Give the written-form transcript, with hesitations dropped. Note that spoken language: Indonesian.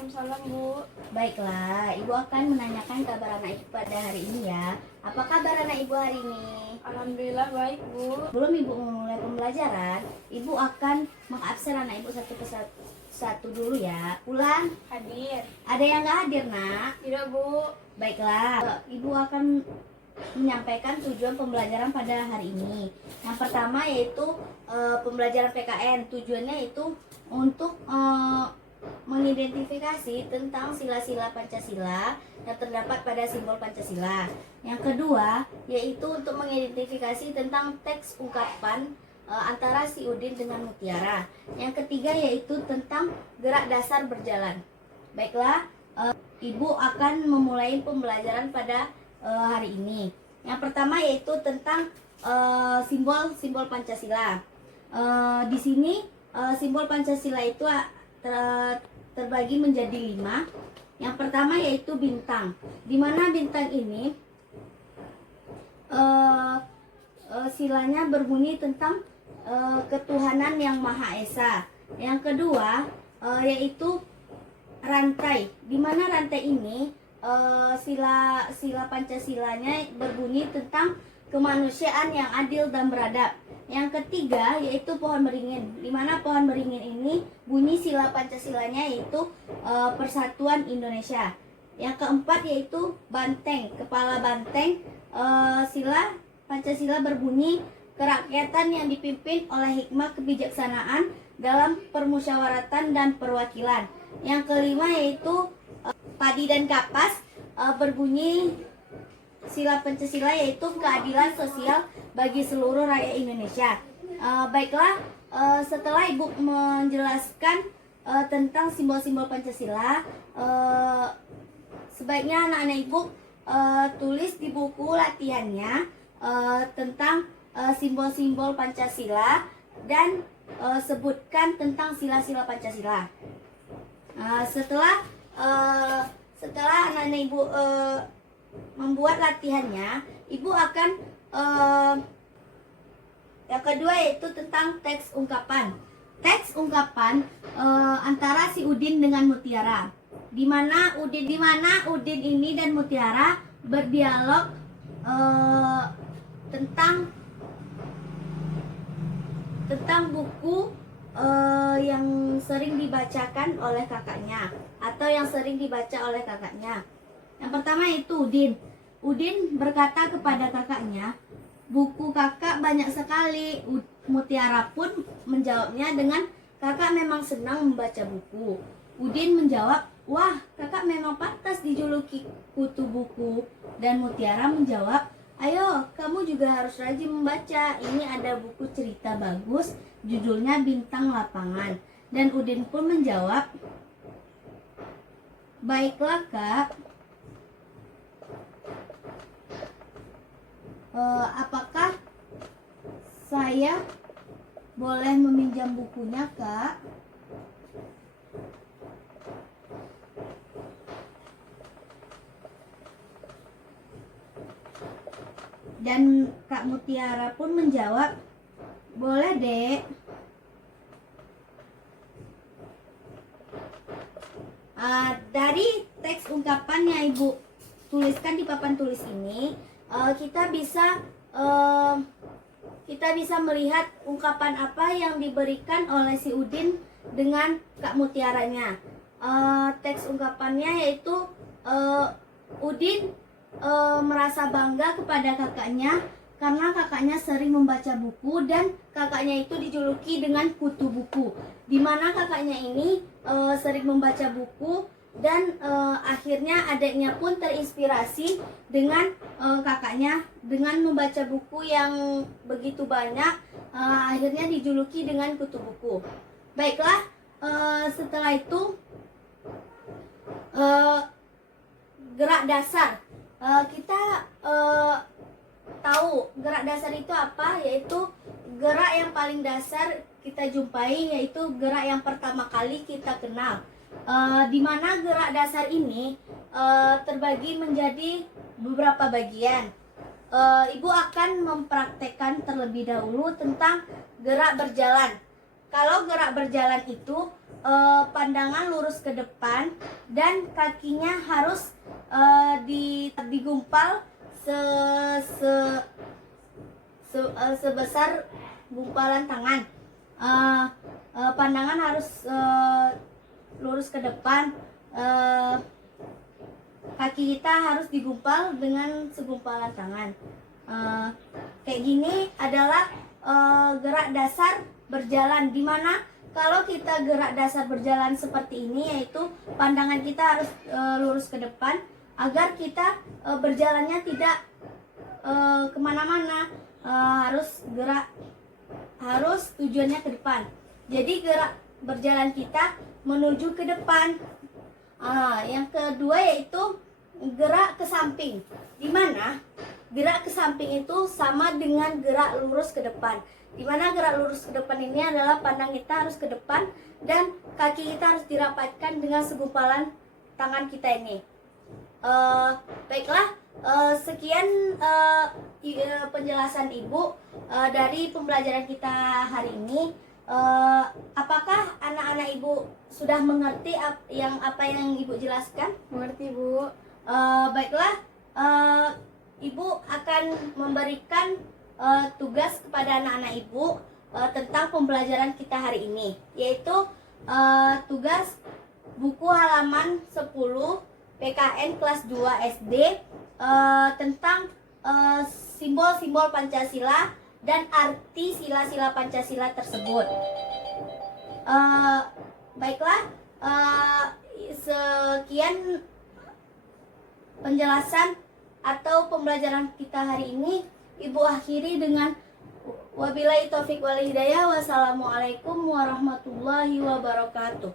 Waalaikumsalam, Bu. Baiklah, Ibu akan menanyakan kabar anak Ibu pada hari ini ya. Apa kabar anak Ibu hari ini? Alhamdulillah baik, Bu. Sebelum Ibu memulai pembelajaran, Ibu akan mengabsen anak Ibu satu persatu dulu ya. Ulang. Hadir. Ada yang nggak hadir, nak? Tidak, Bu. Baiklah, Ibu akan menyampaikan tujuan pembelajaran pada hari ini. Yang pertama yaitu pembelajaran PKN. Tujuannya itu untuk mengidentifikasi tentang sila-sila Pancasila yang terdapat pada simbol Pancasila. Yang kedua yaitu untuk mengidentifikasi tentang teks ungkapan antara si Udin dengan Mutiara. Yang ketiga yaitu tentang gerak dasar berjalan. Baiklah, Ibu akan memulai pembelajaran pada hari ini. Yang pertama yaitu tentang simbol-simbol Pancasila. Di sini simbol Pancasila itu terbagi menjadi 5. Yang pertama yaitu bintang. Di mana bintang ini silanya berbunyi tentang ketuhanan yang Maha Esa. Yang kedua yaitu rantai. Di mana rantai ini sila Pancasilanya berbunyi tentang kemanusiaan yang adil dan beradab. Yang ketiga yaitu pohon beringin. Di mana pohon beringin ini bunyi sila Pancasilanya yaitu Persatuan Indonesia. Yang keempat yaitu banteng. Kepala banteng, sila Pancasila berbunyi kerakyatan yang dipimpin oleh hikmah kebijaksanaan dalam permusyawaratan dan perwakilan. Yang kelima yaitu padi dan kapas, berbunyi sila Pancasila yaitu keadilan sosial bagi seluruh rakyat Indonesia. Baiklah, setelah Ibu menjelaskan tentang simbol-simbol Pancasila, sebaiknya anak-anak Ibu tulis di buku latihannya tentang simbol-simbol Pancasila dan sebutkan tentang sila-sila Pancasila. Setelah anak-anak Ibu membuat latihannya, Ibu akan yang kedua yaitu tentang teks ungkapan. Teks ungkapan antara si Udin dengan Mutiara. Di mana Udin ini dan Mutiara berdialog tentang buku yang sering dibacakan oleh kakaknya atau yang sering dibaca oleh kakaknya. Yang pertama itu Udin berkata kepada kakaknya, "Buku kakak banyak sekali." Mutiara pun menjawabnya dengan, "Kakak memang senang membaca buku." Udin menjawab, "Wah, kakak memang pantas dijuluki kutu buku." Dan Mutiara menjawab, "Ayo, kamu juga harus rajin membaca. Ini ada buku cerita bagus, judulnya Bintang Lapangan." Dan Udin pun menjawab, "Baiklah, Kak. Apakah saya boleh meminjam bukunya, Kak?" Dan Kak Mutiara pun menjawab, "Boleh, Dek." Dari teks ungkapan yang Ibu tuliskan di papan tulis ini, kita bisa melihat ungkapan apa yang diberikan oleh si Udin dengan Kak Mutiaranya. Teks ungkapannya yaitu Udin merasa bangga kepada kakaknya karena kakaknya sering membaca buku dan kakaknya itu dijuluki dengan kutu buku. Di mana kakaknya ini sering membaca buku dan akhirnya adiknya pun terinspirasi dengan kakaknya dengan membaca buku yang begitu banyak, akhirnya dijuluki dengan kutu buku. Baiklah, setelah itu gerak dasar. Kita tahu gerak dasar itu apa, yaitu gerak yang paling dasar kita jumpai, yaitu gerak yang pertama kali kita kenal. Di mana gerak dasar ini terbagi menjadi beberapa bagian. Ibu akan mempraktekkan terlebih dahulu tentang gerak berjalan. Kalau gerak berjalan itu pandangan lurus ke depan dan kakinya harus digumpal sebesar gumpalan tangan. Pandangan harus lurus ke depan. Kaki kita harus digumpal dengan segumpalan tangan. Kayak gini adalah gerak dasar berjalan, dimana kalau kita gerak dasar berjalan seperti ini, yaitu pandangan kita harus lurus ke depan agar kita berjalannya tidak kemana-mana, harus tujuannya ke depan. Jadi gerak berjalan kita menuju ke depan. Yang kedua yaitu gerak ke samping, dimana gerak ke samping itu sama dengan gerak lurus ke depan. Dimana gerak lurus ke depan ini adalah pandang kita harus ke depan dan kaki kita harus dirapatkan dengan segumpalan tangan kita ini. Baiklah, sekian penjelasan Ibu dari pembelajaran kita hari ini. Apakah anak-anak Ibu sudah mengerti apa yang Ibu jelaskan? Mengerti, Bu. Baiklah, Ibu akan memberikan tugas kepada anak-anak Ibu tentang pembelajaran kita hari ini, yaitu tugas buku halaman 10 PKN kelas 2 SD tentang simbol-simbol Pancasila dan arti sila-sila Pancasila tersebut. Baiklah, sekian penjelasan atau pembelajaran kita hari ini. Ibu akhiri dengan wabillahi taufik wal hidayah. Wassalamualaikum warahmatullahi wabarakatuh.